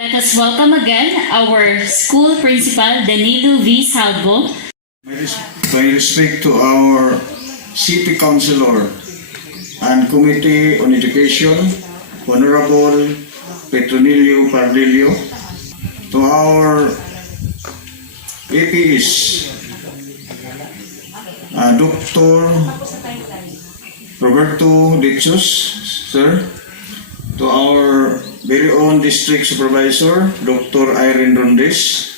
Let us welcome again our school principal, Danilo V. Salvo. By respect to our city councilor and committee on education, Honorable Noli Pardillo, to our APs, Dr. Roberto Dichos, sir, to our very own district supervisor, Dr. Irene Rondes,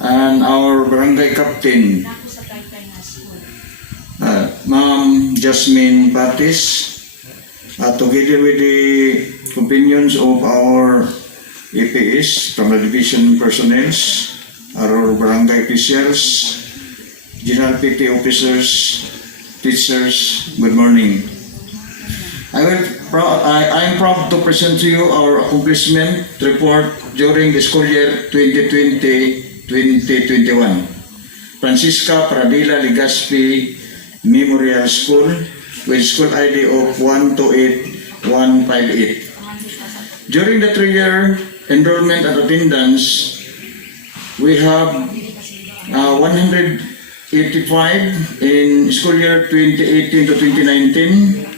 and our barangay captain, Ma'am Jasmine Batis, together with the opinions of our APS from the division personnel, our barangay officials, general PT officers, teachers, good morning. I am proud to present to you our accomplishment report during the school year 2020-2021. Francisca P. Legaspi Memorial School with school ID of 128158. During the 3-year enrollment and attendance, we have 185 in school year 2018 to 2019.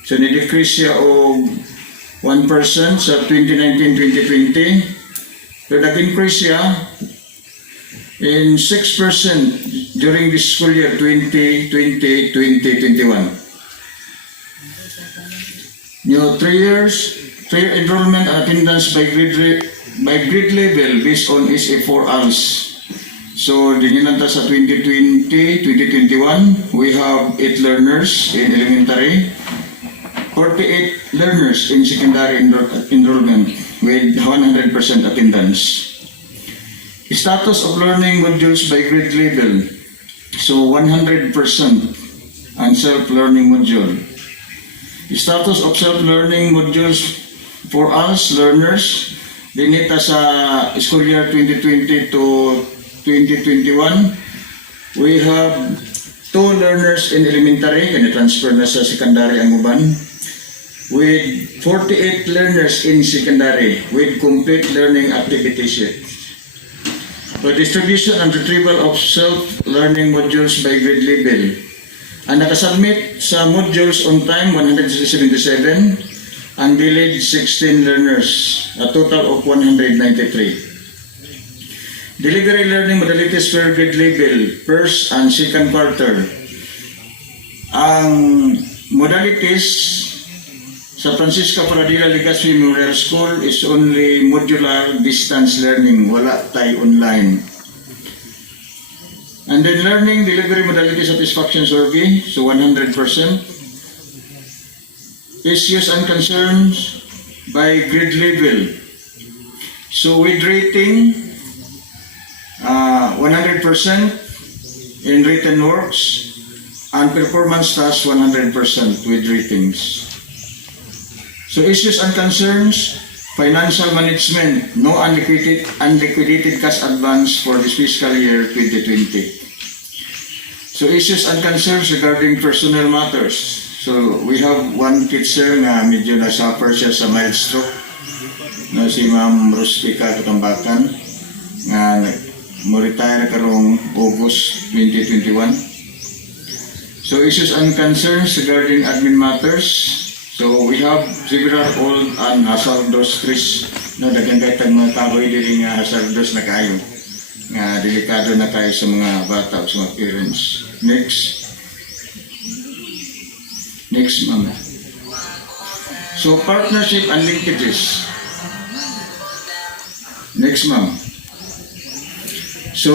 So, ni-decrease siya o 1% sa 2019-2020. So, nag-increase siya in 6% during this school year 2020-2021. New 3 year enrollment and attendance by grade level based on SA4 ALS. So, dinilanta sa 2020-2021, we have 8 learners in elementary, 48 learners in secondary enrollment with 100% attendance. Status of learning modules by grade level. So 100% and self-learning module. Status of self-learning modules for us learners. Dinita sa school year 2020 to 2021. We have 2 learners in elementary, kaya transfer na sa secondary ang uban, with 48 learners in secondary with complete learning activity sheet. For distribution and retrieval of self-learning modules by grade level. Ang nakasubmit sa modules on time, 177, ang delayed 16 learners, a total of 193. Delivery learning modalities per grade level, first and second quarter. Ang modalities sa Francisca P. Legaspi Memorial School is only modular distance learning, wala tayo online. And then learning delivery modality satisfaction survey, so 100%. Issues and concerns by grade level. So with rating, 100% in written works, and performance tasks 100% with ratings. So issues and concerns, financial management, no unliquidated cash advance for this fiscal year 2020. So issues and concerns regarding personnel matters. So we have one teacher na medyo na-suffer siya sa mild stroke, na si Ma'am Rustica Katambakan, na mo-retire karong August 2021. So issues and concerns regarding admin matters. So we have several old and hazardous trees na daghang kayong mga kahoy diri nga hazardous na kayo nga delikado na kayo sa mga bata o sa mga parents. Next ma'am. So partnership and linkages. Next ma'am. So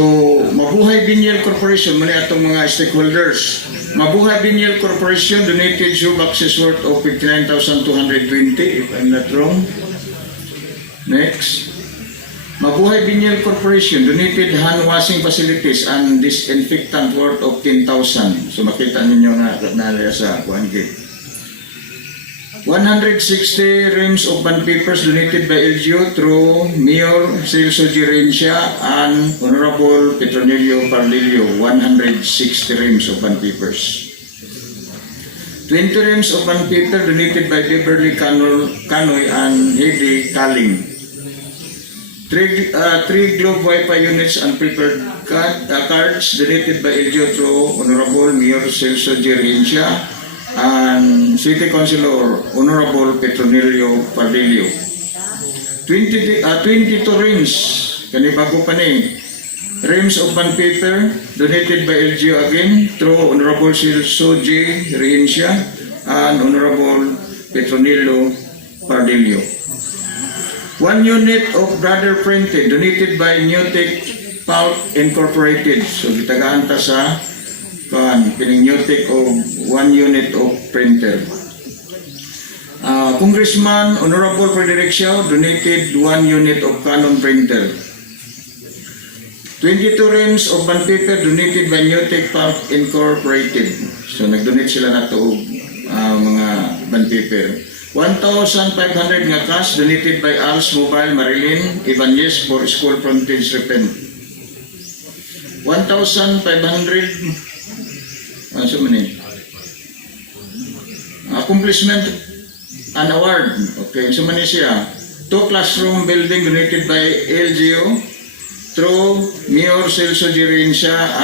Mabuhay Binyel Corporation, muna itong mga stakeholders. Mabuhay Binyel Corporation donated shoe boxes worth of 59,220 if I'm not wrong. Next. Mabuhay Binyel Corporation donated hand washing facilities and disinfectant worth of 10,000. So makita ninyo na sa 1 160 reams of bond papers donated by LGU through Mayor Celso G and Honorable Noli Pardillo. 160 reams of bond papers. 20 reams of bond paper donated by Beverly Canoy and Hedy Kaling. Three Globe Wi-Fi units and prepared cards donated by LGU through Honorable Mayor Celso G and City Councilor Honorable Petronilio Pardillo. 22 rims, kanibago pa ni, rims of bond paper donated by LGU again through Honorable Celso G and Honorable Petronilio Pardillo. 1 unit of brother printed donated by Newtek Pulp Incorporated. So gitagaan ta sa pining Newtek of 1 unit of printer. Congressman Honorable Frederick Xiao donated 1 unit of Canon printer. 22 reams of bond paper donated by Newtek Pulp Incorporated. So nag-donate sila na to mga bond paper. 1,500 nga cash donated by Als Mobile Marilyn Ibanez for school frontage repent. 1,500 so many accomplishment and award. Okay, so many siya. 2 classroom building donated by LGU through Mayor Celso G and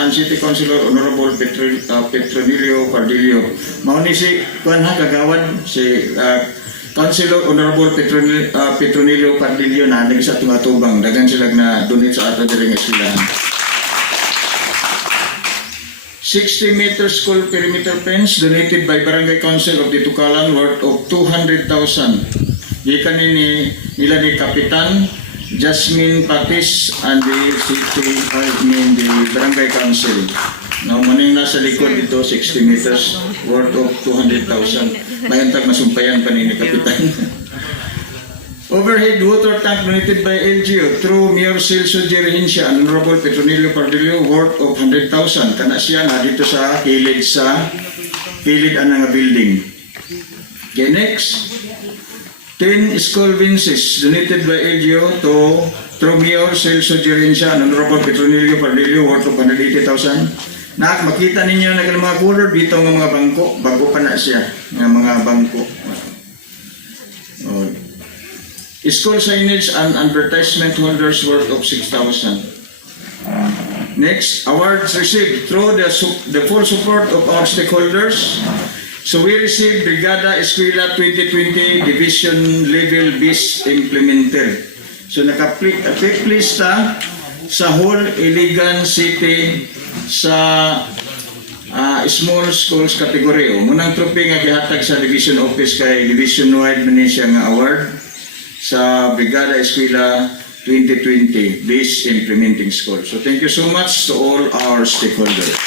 City Councilor Honorable Petronilio Pardillo. Mauni si kuan ha kagawad si Councilor Honorable Petronilio Pardillo na nagisa tumatubang dagan sila na donate sa ato diri nga eskwelahan. 60-meter school perimeter fence donated by Barangay Council of Ditukalan worth of 200,000. Gikan ni nila ni Kapitan Jasmine Patis and the city, the Barangay Council. Now, maning nasa likod dito, 60 meters worth of 200,000. Mayantag masumpayan pa ni Kapitan. Overhead water tank donated by LGU through Mayor Celso G and Honorable Petronilio Pardillo worth of 100,000. Kana siya na dito sa kilid anang building. Okay, next. 10 school benches donated by LGU through Mayor Celso G and Honorable Petronilio Pardillo worth of 180,000. Makita ninyo na mga color dito ng mga bangko, bago pa na siya ng mga bangko. School signage and advertisement holders worth of 6,000. Next, awards received through the full support of our stakeholders. So we received Brigada Eskwela 2020 Division Level Base Implementer. So naka-lista sa whole Iligan City sa small schools category. Munang trophy nga gihatag sa division office kay division wide man siya nga award sa Brigada Eskwela 2020 Base Implementing School. So thank you so much to all our stakeholders.